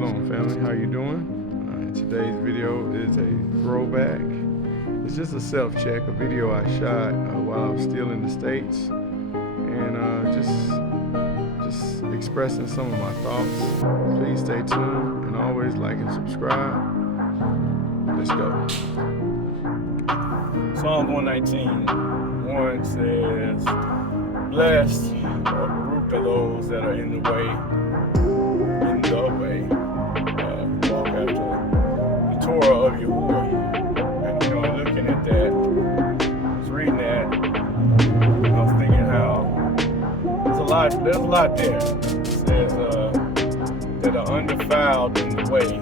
Shalom family, how you doing? Today's video is a throwback. It's just a self-check, a video I shot while I was still in the States, and just expressing some of my thoughts. Please stay tuned and always like and subscribe. Let's go. Psalm 119:1 says, "Blessed are Baruch are those that are in the way, walk after the Torah of Yahuwah." And looking at that, I was reading that, I was thinking how there's a lot there. It says that are undefiled in the way,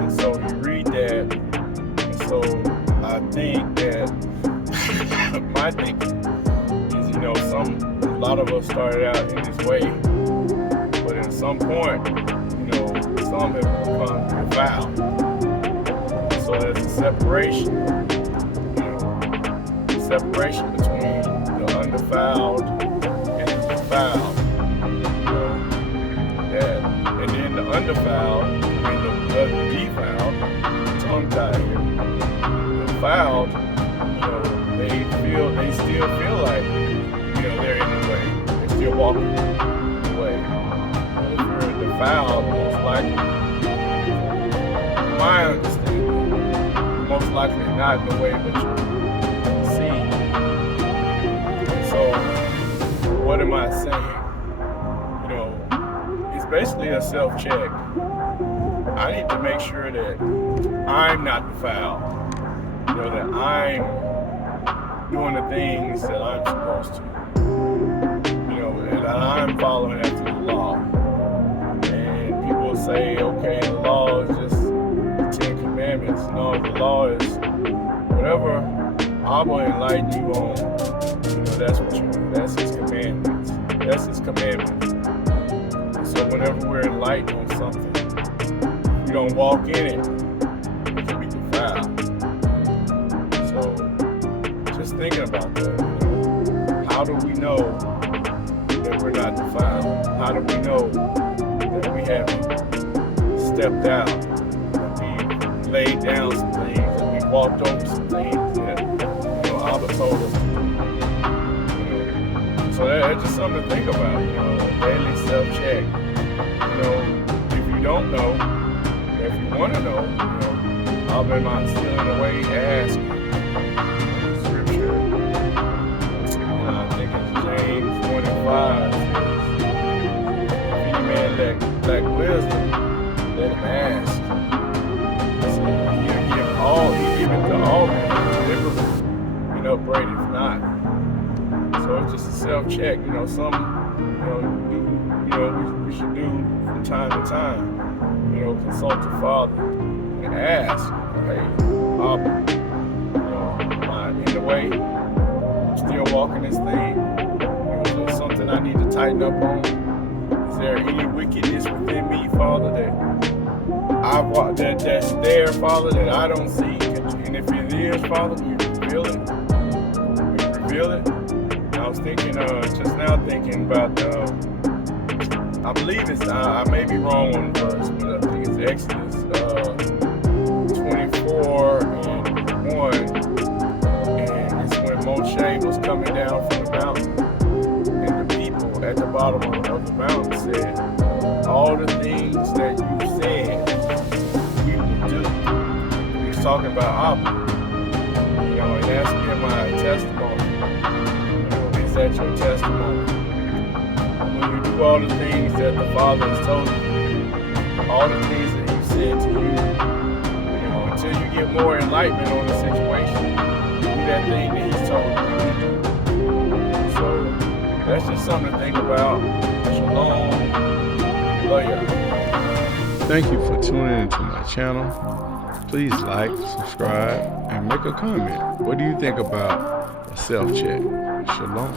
and so you read that, and so I think that my thinking is, a lot of us started out in this way, but at some point, some have become defiled. So there's a separation between the undefiled and the defiled. And then the undefiled, the defiled, tongue-tied here, defiled, they still feel like, they're in the way. They're still walking the way. But if you're defiled, most likely, my understanding, most likely not in the way but you see. So, what am I saying? It's basically a self-check. I need to make sure that I'm not defiled. That I'm doing the things that I'm supposed to. That I'm following after the law. And people say, okay, the law is just the 10 Commandments. No, the law is whatever Abba enlightened you on. That's what you do. That's his commandments. That's his commandments. So whenever we're enlightened on something, we don't walk in it, we can be defiled. So just thinking about that, how do we know that we're not defiled? How do we know that we haven't stepped out, that we laid down some things, that we walked over some things that Abba told us to do? So that's just something to think about, a daily self-check. If you don't know, if you want to know, Abba am I still in the way? Ask. Scripture, I think it's James 1:5. If any man lack wisdom, let him ask. So he'll give it to all men, liberally, and upbraideth not. So it's just a self-check. We should do from time to time. Consult the Father and ask, hey, Abba, am I in the way? I'm still walking this thing. Is there something I need to tighten up on? Is there any wickedness within me, Father, that's there, Father, that I don't see? And if it is, Father, will you reveal it? Will you reveal it? And I was thinking, just now thinking about, I believe it's, I may be wrong on the verse, but I think it's Exodus 24:1, and it's when Moshe was coming down from the mountain, and the people at the bottom of the mountain said, all the things that you said we would do. He was talking about Abba, and that's been my testimony. Is that your testimony? When you do all the things that the Father has told you, all the things that He said to you, until you get more enlightenment on the situation, do that thing that He's told you to do. So that's just something to think about. Shalom. Love you. Thank you for tuning into my channel. Please like, subscribe, and make a comment. What do you think about a self-check? Shalom.